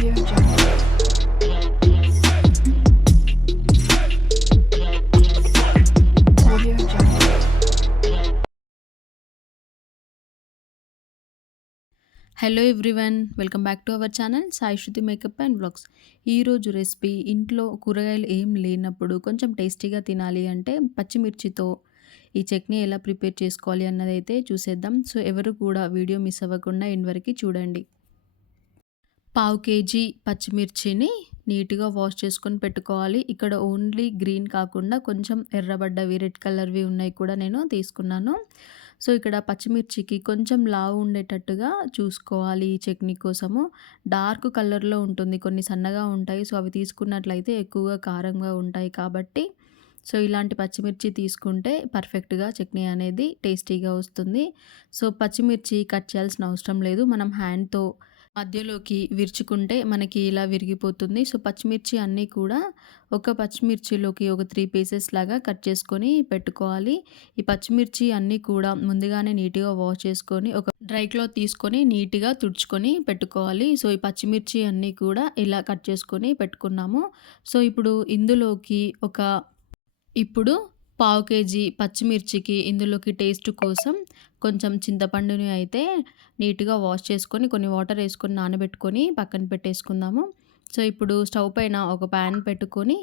Hello everyone welcome back to our channel Sai Shruti makeup and blogs ఈరోజు recipe ఇంట్లో కూరగాయలు ఏం లేనప్పుడు కొంచెం టేస్టీగా తినాలి అంటే పచ్చిమిర్చితో ఈ చట్నీ ఎలా ప్రిపేర్ చేసుకోవాలి అన్నది అయితే చూసేద్దాం. సో ఎవరు కూడా వీడియో మిస్ అవ్వకుండా ఎండ్ వరకు చూడండి. పావు కేజీ పచ్చిమిర్చిని నీట్గా వాష్ చేసుకొని పెట్టుకోవాలి. ఇక్కడ ఓన్లీ గ్రీన్ కాకుండా కొంచెం ఎర్రబడ్డవి రెడ్ కలర్వి ఉన్నాయి కూడా నేను తీసుకున్నాను. సో ఇక్కడ పచ్చిమిర్చికి కొంచెం లావు ఉండేటట్టుగా చూసుకోవాలి ఈ చట్నీ కోసము. డార్క్ కలర్లో ఉంటుంది కొన్ని సన్నగా ఉంటాయి. సో అవి తీసుకున్నట్లయితే ఎక్కువగా కారంగా ఉంటాయి కాబట్టి. సో ఇలాంటి పచ్చిమిర్చి తీసుకుంటే పర్ఫెక్ట్గా చట్నీ అనేది టేస్టీగా వస్తుంది. సో పచ్చిమిర్చి కట్ చేయాల్సిన అవసరం లేదు. మనం హ్యాండ్తో మధ్యలోకి విరుచుకుంటే మనకి ఇలా విరిగిపోతుంది. సో పచ్చిమిర్చి అన్నీ కూడా ఒక పచ్చిమిర్చిలోకి ఒక త్రీ పీసెస్ లాగా కట్ చేసుకొని పెట్టుకోవాలి. ఈ పచ్చిమిర్చి అన్నీ కూడా ముందుగానే నీట్గా వాష్ చేసుకొని ఒక డ్రై క్లాత్ తీసుకొని నీట్గా తుడుచుకొని పెట్టుకోవాలి. సో ఈ పచ్చిమిర్చి అన్నీ కూడా ఇలా కట్ చేసుకొని పెట్టుకున్నాము. సో ఇప్పుడు ఇందులోకి ఒక ఇప్పుడు పావు కేజీ పచ్చిమిర్చికి ఇందులోకి టేస్ట్ కోసం కొంచెం చింతపండుని అయితే నీట్గా వాష్ చేసుకొని కొన్ని వాటర్ వేసుకొని నానబెట్టుకొని పక్కన పెట్టేసుకుందాము. సో ఇప్పుడు స్టవ్ పైన ఒక ప్యాన్ పెట్టుకొని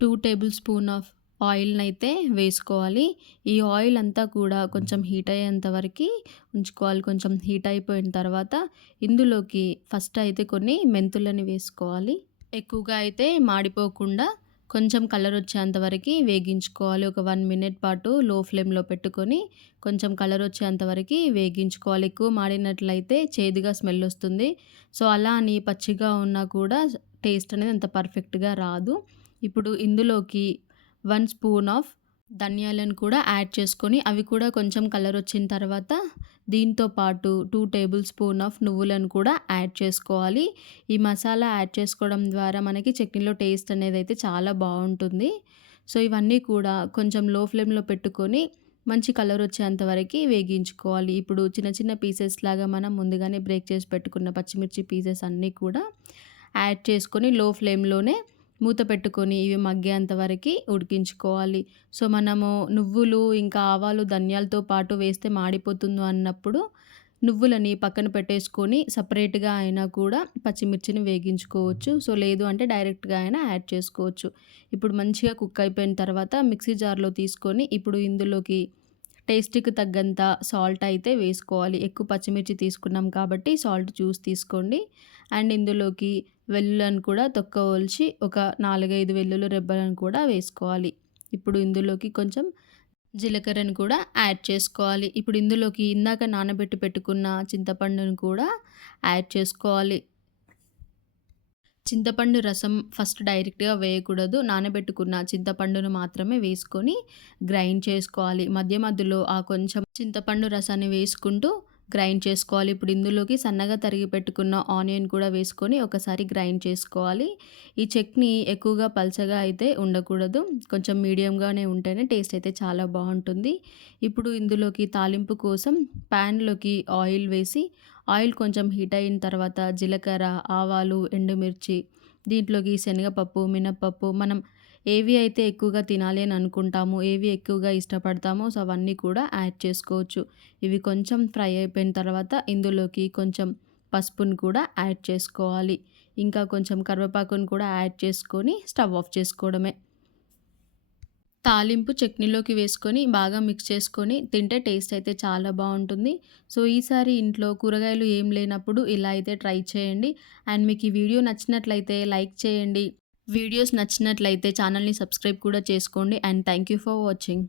టూ టేబుల్ స్పూన్ ఆఫ్ ఆయిల్ని అయితే వేసుకోవాలి. ఈ ఆయిల్ అంతా కూడా కొంచెం హీట్ అయ్యేంత వరకు ఉంచుకోవాలి. కొంచెం హీట్ అయిపోయిన తర్వాత ఇందులోకి ఫస్ట్ అయితే కొన్ని మెంతులని వేసుకోవాలి. ఎక్కువగా అయితే మాడిపోకుండా కొంచెం కలర్ వచ్చేంత వరకు వేగించుకోవాలి. ఒక వన్ మినిట్ పాటు లో ఫ్లేమ్లో పెట్టుకొని కొంచెం కలర్ వచ్చేంత వరకు వేగించుకోవాలి. ఎక్కువ మాడినట్లయితే చేదుగా స్మెల్ వస్తుంది. సో అలా అని పచ్చిగా ఉన్నా కూడా టేస్ట్ అనేది అంత పర్ఫెక్ట్గా రాదు. ఇప్పుడు ఇందులోకి వన్ స్పూన్ ఆఫ్ ధనియాలను కూడా యాడ్ చేసుకొని అవి కూడా కొంచెం కలర్ వచ్చిన తర్వాత దీంతో పాటు టూ టేబుల్ స్పూన్ ఆఫ్ నువ్వులను కూడా యాడ్ చేసుకోవాలి. ఈ మసాలా యాడ్ చేసుకోవడం ద్వారా మనకి చట్నీలో టేస్ట్ అనేది అయితే చాలా బాగుంటుంది. సో ఇవన్నీ కూడా కొంచెం లో ఫ్లేమ్లో పెట్టుకొని మంచి కలర్ వచ్చేంత వరకు వేగించుకోవాలి. ఇప్పుడు చిన్న చిన్న పీసెస్ లాగా మనం ముందుగానే బ్రేక్ చేసి పెట్టుకున్న పచ్చిమిర్చి పీసెస్ అన్నీ కూడా యాడ్ చేసుకొని లో ఫ్లేమ్లోనే మూత పెట్టుకొని ఇవి మగ్గేంత వరకు ఉడికించుకోవాలి. సో మనము నువ్వులు ఇంకా ఆవాలు ధనియాలతో పాటు వేస్తే మాడిపోతుందో అన్నప్పుడు నువ్వులని పక్కన పెట్టేసుకొని సపరేట్గా అయినా కూడా పచ్చిమిర్చిని వేగించుకోవచ్చు. సో లేదు అంటే డైరెక్ట్గా అయినా యాడ్ చేసుకోవచ్చు. ఇప్పుడు మంచిగా కుక్ అయిపోయిన తర్వాత మిక్సీ జార్లో తీసుకొని ఇప్పుడు ఇందులోకి టేస్ట్కి తగ్గంత సాల్ట్ అయితే వేసుకోవాలి. ఎక్కువ పచ్చిమిర్చి తీసుకున్నాం కాబట్టి సాల్ట్ జ్యూస్ తీసుకోండి. అండ్ ఇందులోకి వెల్లులను కూడా తొక్క ఒక నాలుగైదు వెల్లుల రెబ్బలను కూడా వేసుకోవాలి. ఇప్పుడు ఇందులోకి కొంచెం జీలకర్రను కూడా యాడ్ చేసుకోవాలి. ఇప్పుడు ఇందులోకి ఇందాక నానబెట్టి పెట్టుకున్న చింతపండును కూడా యాడ్ చేసుకోవాలి. చింతపండు రసం ఫస్ట్ డైరెక్ట్గా వేయకూడదు. నానబెట్టుకున్న చింతపండును మాత్రమే వేసుకొని గ్రైండ్ చేసుకోవాలి. మధ్య మధ్యలో ఆ కొంచెం చింతపండు రసాన్ని వేసుకుంటూ గ్రైండ్ చేసుకోవాలి. ఇప్పుడు ఇందులోకి సన్నగా తరిగి పెట్టుకున్న ఆనియన్ కూడా వేసుకొని ఒకసారి గ్రైండ్ చేసుకోవాలి. ఈ చట్నీ ఎక్కువగా పల్చగా అయితే ఉండకూడదు. కొంచెం మీడియంగానే ఉంటేనే టేస్ట్ అయితే చాలా బాగుంటుంది. ఇప్పుడు ఇందులోకి తాలింపు కోసం ప్యాన్లోకి ఆయిల్ వేసి ఆయిల్ కొంచెం హీట్ అయిన తర్వాత జీలకర్ర ఆవాలు ఎండుమిర్చి దీంట్లోకి శనగపప్పు మినప్పప్పు మనం ఏవి అయితే ఎక్కువగా తినాలి అని అనుకుంటామో ఏవి ఎక్కువగా ఇష్టపడతామో సో అవన్నీ కూడా యాడ్ చేసుకోవచ్చు. ఇవి కొంచెం ఫ్రై అయిపోయిన తర్వాత ఇందులోకి కొంచెం పసుపును కూడా యాడ్ చేసుకోవాలి. ఇంకా కొంచెం కరివేపాకును కూడా యాడ్ చేసుకొని స్టవ్ ఆఫ్ చేసుకోవడమే. తాలింపు చట్నీలోకి వేసుకొని బాగా మిక్స్ చేసుకొని తింటే టేస్ట్ అయితే చాలా బాగుంటుంది. సో ఈసారి ఇంట్లో కూరగాయలు ఏం లేనప్పుడు ఇలా అయితే ట్రై చేయండి. అండ్ మీకు ఈ వీడియో నచ్చినట్లయితే లైక్ చేయండి. వీడియోస్ నచ్చినట్లయితే ఛానల్ని సబ్స్క్రైబ్ కూడా చేసుకోండి and thank you for watching.